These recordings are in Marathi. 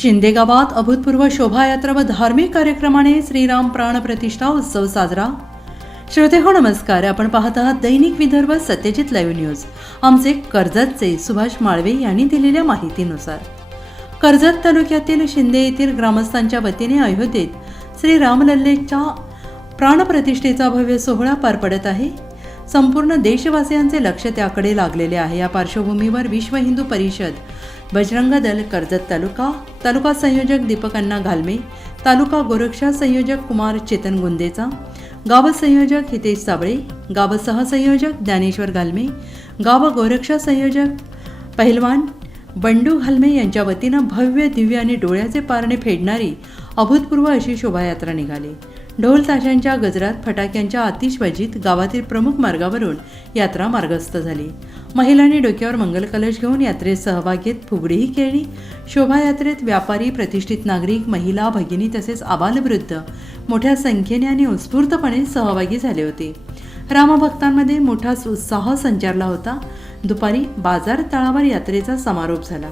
शिंदे गावात अभूतपूर्व शोभायात्रा व धार्मिक कार्यक्रमाने श्रीराम प्राण प्रतिष्ठा उत्सव साजरा. श्रोते हो नमस्कार. आपण पाहत आहात दैनिक विदर्भ सत्यजित लाईव्ह न्यूज. आमचे कर्जतचे सुभाष माळवे यांनी दिलेल्या माहितीनुसार. कर्जत तालुक्यातील शिंदे येथील ग्रामस्थांच्या वतीने अयोध्येत श्री रामलल्लेच्या प्राणप्रतिष्ठेचा भव्य सोहळा पार पडत आहे. संपूर्ण देशवासियांचे लक्ष त्याकडे लागलेले आहे. या पार्श्वभूमीवर विश्व हिंदू परिषद बजरंग दल कर्जत तालुका तालुका संयोजक दीपकांना घालमे तालुका गोरक्षा संयोजक कुमार चेतन गुंदेचा गाव संयोजक हितेश साबळे गाव सहसंयोजक ज्ञानेश्वर घालमे गाव गोरक्षा संयोजक पहिलवान बंडू घालमे यांच्या वतीनं भव्य दिव्य आणि डोळ्याचे पारणे फेडणारी अभूतपूर्व अशी शोभायात्रा निघाली. ढोल ताशांच्या गजरात फटाक्यांच्या आतिषबाजीत गावातील प्रमुख मार्गावरून यात्रा मार्गस्थ झाली. महिलांनी डोक्यावर मंगल कलश घेऊन यात्रेत सहभाग घेत फुगडीही खेळली. शोभायात्रेत व्यापारी प्रतिष्ठित नागरिक महिला भगिनी तसेच आबालवृद्ध मोठ्या संख्येने आणि उत्स्फूर्तपणे सहभागी झाले होते. रामभक्तांमध्ये मोठा उत्साह संचारला होता. दुपारी बाजार तळावर यात्रेचा समारोप झाला.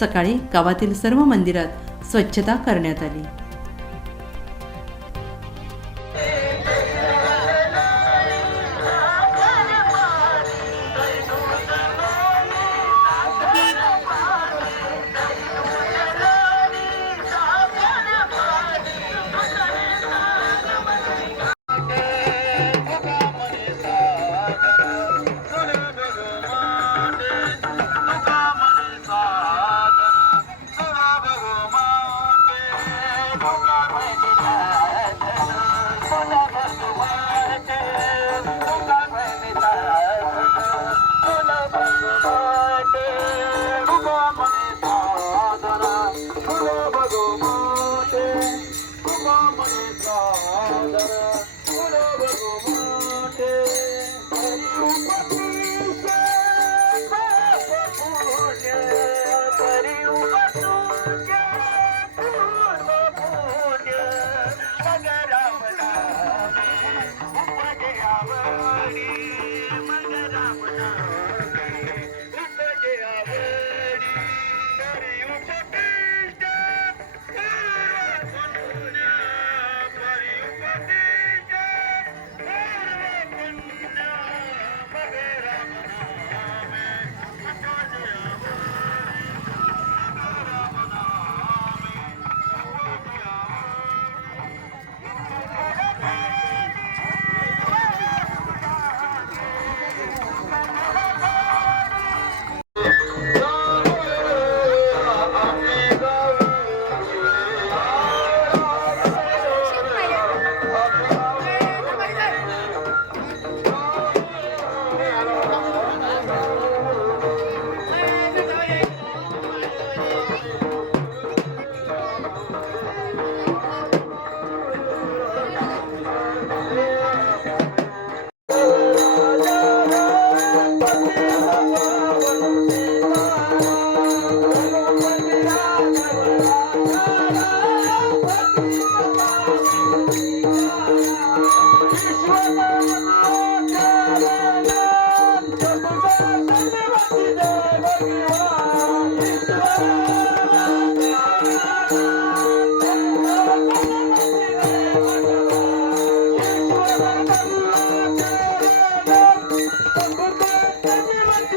सकाळी गावातील सर्व मंदिरात स्वच्छता करण्यात आली. go. لا